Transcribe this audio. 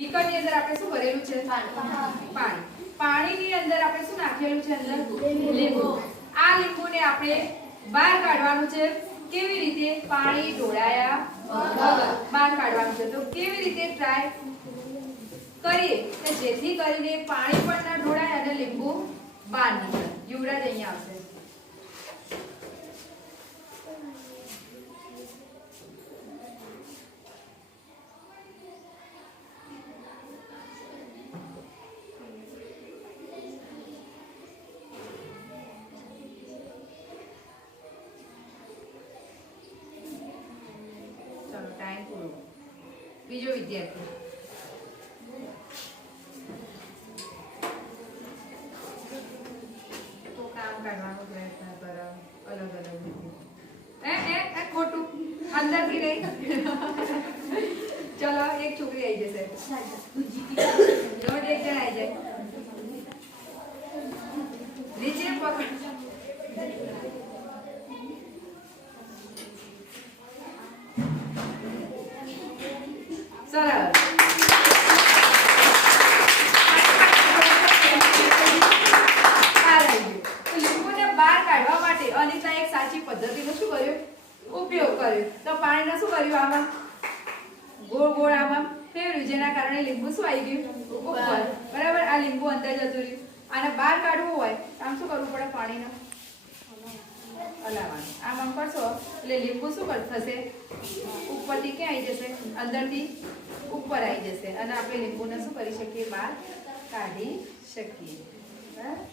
બીકરની અંદર આપણે શું ભરેલું છે? પાણી. પાણીની અંદર આપણે શું નાખેલું છે? અંદર લીંબુ. આ લીંબુને આપણે બહાર કાઢવાનું છે. કેવી રીતે? પાણી ઢોળાયા વગર બહાર કાઢવાનું છે. તો કેવી રીતે ટ્રાય કરીએ કે જેથી કરીને પાણી પણ ના ઢોળાય અને લીંબુ બહાર નીકળે? યુવરાજ અહીંયા આવશે. टाइम पूरो बीजो विद्यार्थी तो काम करવાનો પ્રયત્ન કરો અલગ અલગ રીતે એ ખોટું અંદરથી નહીં ચલો એક છોકરી આવી જશે દોડ એક જણ આવી જાય નીચે પકડ સરસ લીંબુને બહાર કાઢવા માટે અનિતા એક સાચી પદ્ધતિનો શું કર્યો? ઉપયોગ કર્યો. તો પાણીને શું કર્યું? આમાં ગોળ ગોળ આમાં ફેરવ્યું, જેના કારણે લીંબુ શું આવી ગયું? ઉપર. બરાબર. આ લીંબુ અંદર જતું રહ્યું. આને બહાર કાઢવું હોય તો આમ શું કરવું પડે? પાણીને હલાવવાનું. આમ આમ કરશો એટલે લીંબુ શું થશે? ઉપરથી ક્યાં આવી જશે? અંદરથી ઉપર આવી જશે અને આપણે લીંબુને શું કરી શકીએ? બહાર કાઢી શકીએ. બરાબર.